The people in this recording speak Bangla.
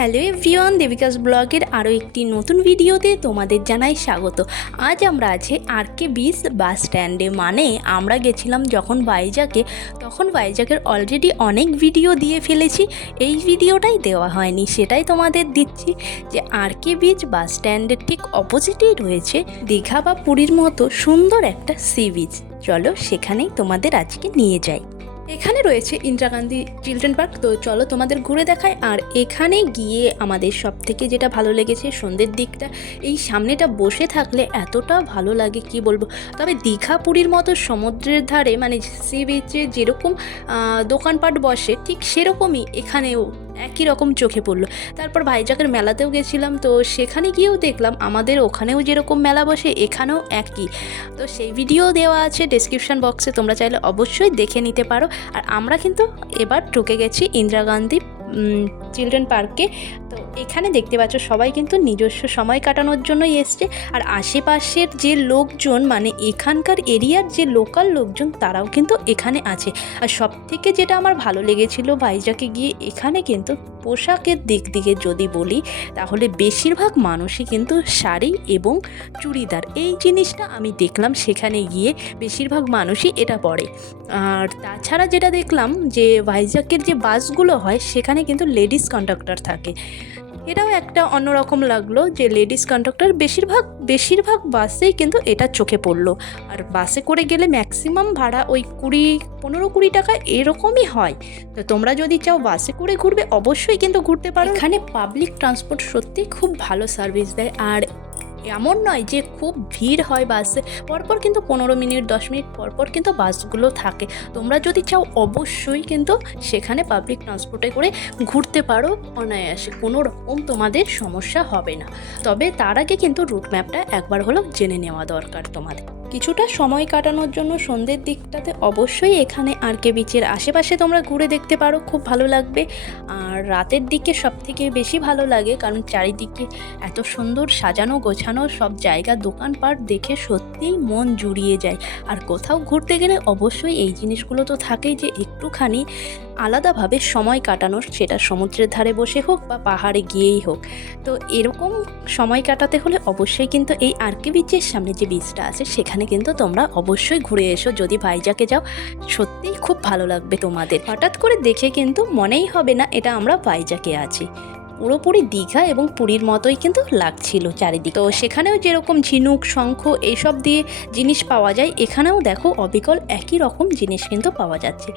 হ্যালো এভরিওয়ান, দেবিকাস ব্লগের আরও একটি নতুন ভিডিওতে তোমাদের জানাই স্বাগত। আজ আমরা আছি আরকে বিচ বাস স্ট্যান্ডে। মানে আমরা গেছিলাম যখন ভাইজ্যাগে, তখন ভাইজ্যাগের অলরেডি অনেক ভিডিও দিয়ে ফেলেছি, এই ভিডিওটাই দেওয়া হয়নি, সেটাই তোমাদের দিচ্ছি। যে আরকে বিচ বাস স্ট্যান্ডের ঠিক অপোজিটেই রয়েছে দীঘা বা পুরীর মতো সুন্দর একটা সি বিচ। চলো সেখানেই তোমাদের আজকে নিয়ে যাই। এখানে রয়েছে ইন্দিরা গান্ধী চিলড্রেন পার্ক, তো চলো তোমাদের ঘুরে দেখায়। আর এখানে গিয়ে আমাদের সব থেকে যেটা ভালো লেগেছে সন্ধ্যের দিকটা, এই সামনেটা বসে থাকলে এতটা ভালো লাগে কি বলবো। তবে দীঘা পুরীর মতো সমুদ্রের ধারে মানে সি বিচে যেরকম দোকানপাট বসে ঠিক সেরকমই এখানেও একই রকম চোখে পড়লো। তারপর ভাইজ্যাগের মেলাতেও গেছিলাম, তো সেখানে গিয়েও দেখলাম আমাদের ওখানেও যেরকম মেলা বসে এখানেও একই। তো সেই ভিডিও দেওয়া আছে ডেসক্রিপশন বক্সে, তোমরা চাইলে অবশ্যই দেখে নিতে পারো। আর আমরা কিন্তু এবার ঢুকে গেছি ইন্দিরা গান্ধী চিলড্রেন পার্কে। তো এখানে দেখতে পাচ্ছ সবাই কিন্তু নিজস্ব সময় কাটানোর জন্যই এসছে। আর আশেপাশের যে লোকজন মানে এখানকার এরিয়ার যে লোকাল লোকজন তারাও কিন্তু এখানে আছে। আর সব থেকে যেটা আমার ভালো লেগেছিল ভাইজ্যাগে গিয়ে, এখানে কিন্তু পোশাকের দিক থেকে যদি বলি তাহলে বেশিরভাগ মানুষই কিন্তু শাড়ি এবং চুড়িদার, এই জিনিসটা আমি দেখলাম সেখানে গিয়ে বেশিরভাগ মানুষই এটা পরে। আর তাছাড়া যেটা দেখলাম যে ভাইজ্যাগের যে বাসগুলো হয় সেখানে কিন্তু লেডিস কন্ডাক্টর থাকে, এটাও একটা অন্যরকম লাগলো যে লেডিস কন্ডাক্টর বেশিরভাগ বাসেই কিন্তু এটা চোখে পড়লো। আর বাসে করে গেলে ম্যাক্সিমাম ভাড়া ওই 15-20 টাকা এরকমই হয়। তো তোমরা যদি চাও বাসে করে ঘুরবে অবশ্যই কিন্তু ঘুরতে পারো। এখানে পাবলিক ট্রান্সপোর্ট সত্যি খুব ভালো সার্ভিস দেয়। আর এমন নয় যে খুব ভিড় হয় বাসে, পরপর কিন্তু 15 মিনিট 10 মিনিট পরপর কিন্তু বাসগুলো থাকে। তোমরা যদি চাও অবশ্যই কিন্তু সেখানে পাবলিক ট্রান্সপোর্টে করে ঘুরতে পারো অনায়াসে, কোনো রকম তোমাদের সমস্যা হবে না। তবে তার আগে কিন্তু রুট ম্যাপটা একবার হলেও জেনে নেওয়া দরকার তোমাদের। কিছুটা সময় কাটানোর জন্য সন্ধ্যের দিকটাতে অবশ্যই এখানে আরকে বিচের আশেপাশে তোমরা ঘুরে দেখতে পারো, খুব ভালো লাগবে। আর রাতের দিকে সব থেকে বেশি ভালো লাগে, কারণ চারিদিকে এত সুন্দর সাজানো গোছানো সব জায়গা, দোকানপাট দেখে সত্যিই মন জুড়িয়ে যায়। আর কোথাও ঘুরতে গেলে অবশ্যই এই জিনিসগুলো তো থাকেই, যে একটুখানি আলাদাভাবে সময় কাটানোর, সেটা সমুদ্রের ধারে বসে হোক বা পাহাড়ে গিয়েই হোক। তো এরকম সময় কাটাতে হলে অবশ্যই কিন্তু এই আরকে বিচের সামনে যে বিচটা আছে সেখানে কিন্তু তোমরা অবশ্যই ঘুরে এসো। যদি ভাইজ্যাগে যাও সত্যিই খুব ভালো লাগবে তোমাদের। হঠাৎ করে দেখে কিন্তু মনেই হবে না এটা আমরা ভাইজ্যাগে আছি, পুরোপুরি দীঘা এবং পুরীর মতোই কিন্তু লাগছিল চারিদিকে। তো সেখানেও যেরকম ঝিনুক শঙ্খ এইসব দিয়ে জিনিস পাওয়া যায়, এখানেও দেখো অবিকল একই রকম জিনিস কিন্তু পাওয়া যাচ্ছে।